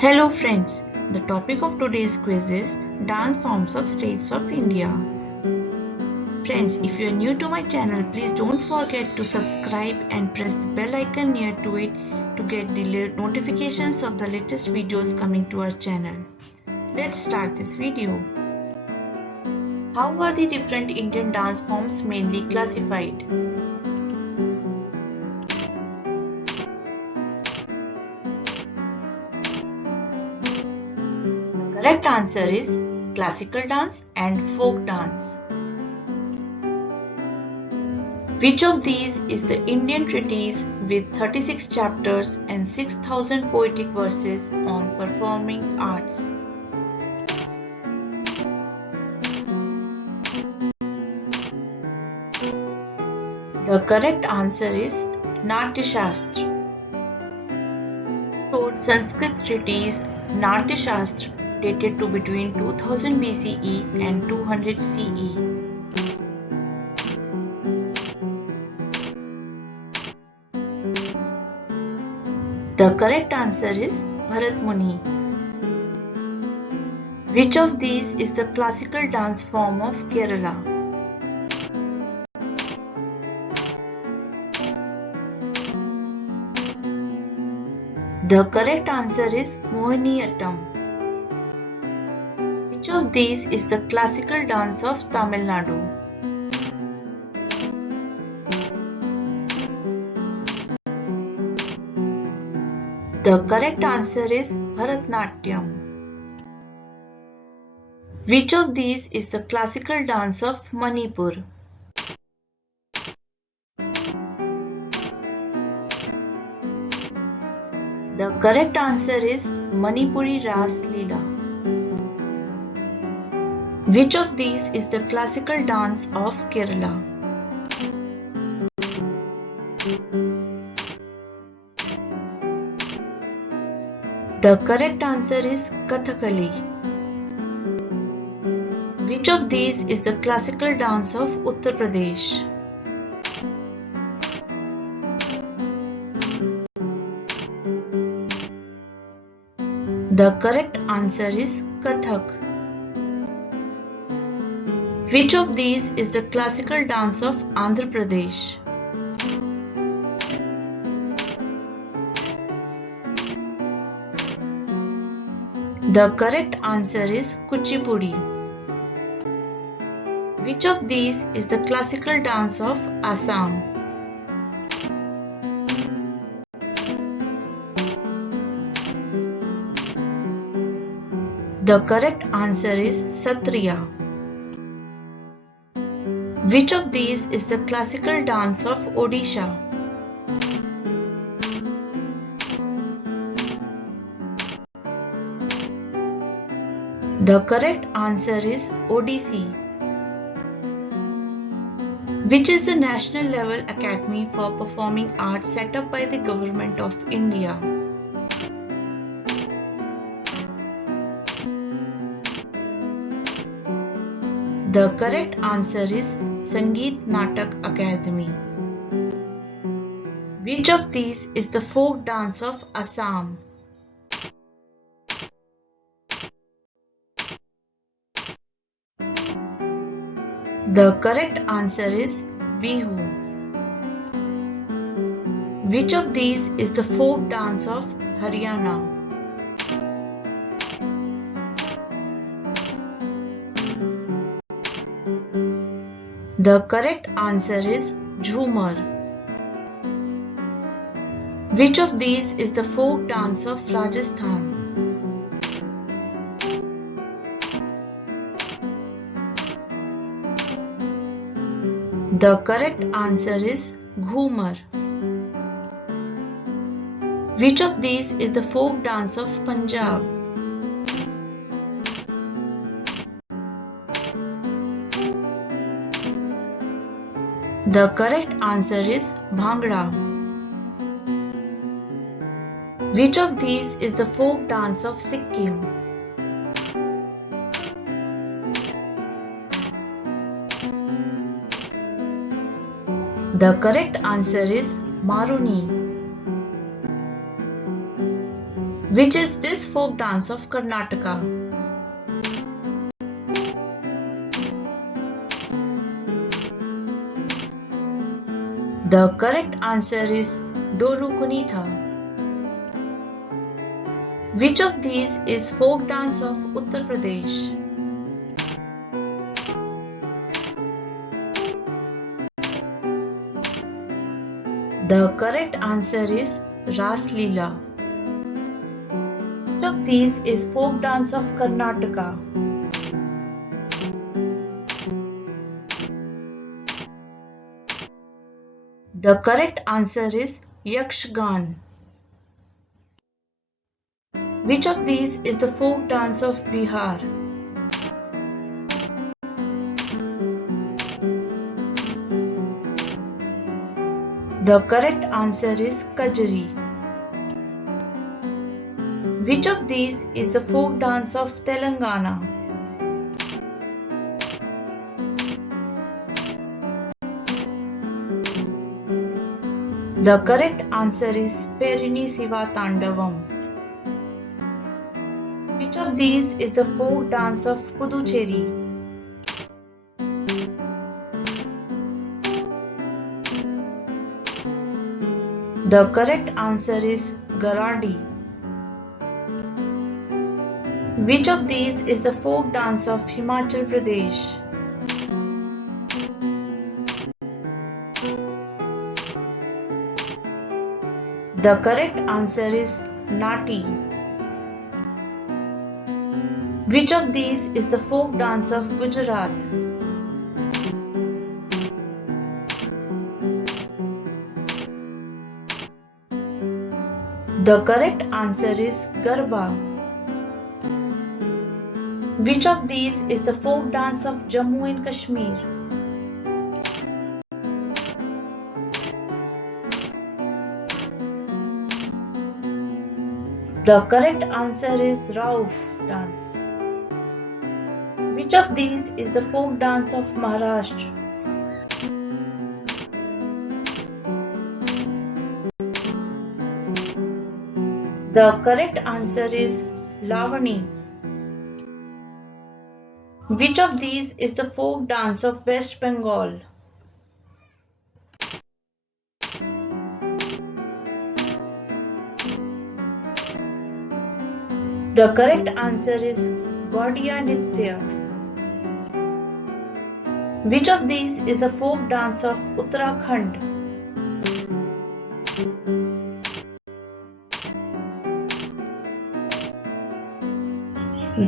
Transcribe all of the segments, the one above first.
Hello friends, the topic of today's quiz is dance forms of states of India. Friends, if you are new to my channel, please don't forget to subscribe and press the bell icon near to it to get the notifications of the latest videos coming to our channel. Let's start this video. How are the different Indian dance forms mainly classified? The correct answer is classical dance and folk dance. Which of these is the Indian treatise with 36 chapters and 6,000 poetic verses on performing arts? The correct answer is Natya Shastra. Wrote Sanskrit treatise Natya Shastra dated to between 2000 BCE and 200 CE. The correct answer is Bharat Muni. Which of these is the classical dance form of Kerala? The correct answer is Mohiniyattam. Which of these is the classical dance of Tamil Nadu? The correct answer is Bharatnatyam. Which of these is the classical dance of Manipur? The correct answer is Manipuri Ras Leela. Which of these is the classical dance of Kerala? The correct answer is Kathakali. Which of these is the classical dance of Uttar Pradesh? The correct answer is Kathak. Which of these is the classical dance of Andhra Pradesh? The correct answer is Kuchipudi. Which of these is the classical dance of Assam? The correct answer is Satriya. Which of these is the classical dance of Odisha? The correct answer is Odissi. Which is the national level academy for performing arts set up by the Government of India? The correct answer is Sangeet Natak Academy. Which of these is the folk dance of Assam? The correct answer is Bihu. Which of these is the folk dance of Haryana? The correct answer is Jhumar. Which of these is the folk dance of Rajasthan? The correct answer is Ghumar. Which of these is the folk dance of Punjab? The correct answer is Bhangra. Which of these is the folk dance of Sikkim? The correct answer is Maruni. Which is this folk dance of Karnataka? The correct answer is Dolu Kunitha. Which of these is folk dance of Uttar Pradesh? The correct answer is Ras Leela. Which of these is folk dance of Karnataka? The correct answer is Yakshgan. Which of these is the folk dance of Bihar? The correct answer is Kajari. Which of these is the folk dance of Telangana? The correct answer is Perini Siva Tandavam. Which of these is the folk dance of Puducherry? The correct answer is Garadi. Which of these is the folk dance of Himachal Pradesh? The correct answer is Nati. Which of these is the folk dance of Gujarat? The correct answer is Garba. Which of these is the folk dance of Jammu and Kashmir? The correct answer is Rauf dance. Which of these is the folk dance of Maharashtra? The correct answer is Lavani. Which of these is the folk dance of West Bengal? The correct answer is Gaudiya Nitya. Which of these is the folk dance of Uttarakhand?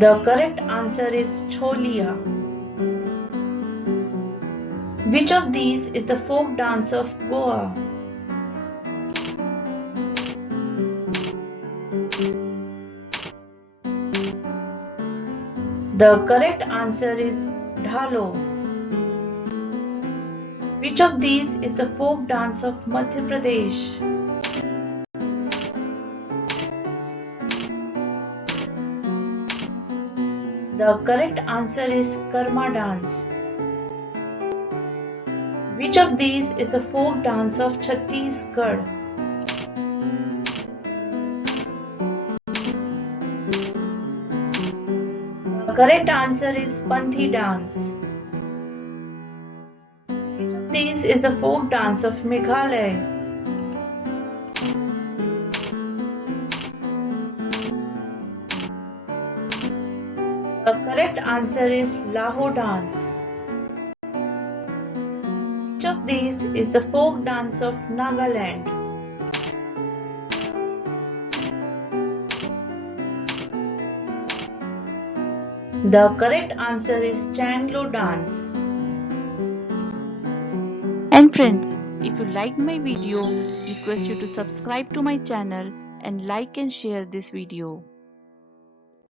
The correct answer is Cholia. Which of these is the folk dance of Goa? The correct answer is Dhalo. Which of these is the folk dance of Madhya Pradesh? The correct answer is Karma dance. Which of these is the folk dance of Chhattisgarh? The correct answer is Panthi dance. Which of these is the folk dance of Meghalaya? The correct answer is Laho dance. Which of these is the folk dance of Nagaland? The correct answer is Changlo dance. And friends, if you liked my video, request you to subscribe to my channel and like and share this video.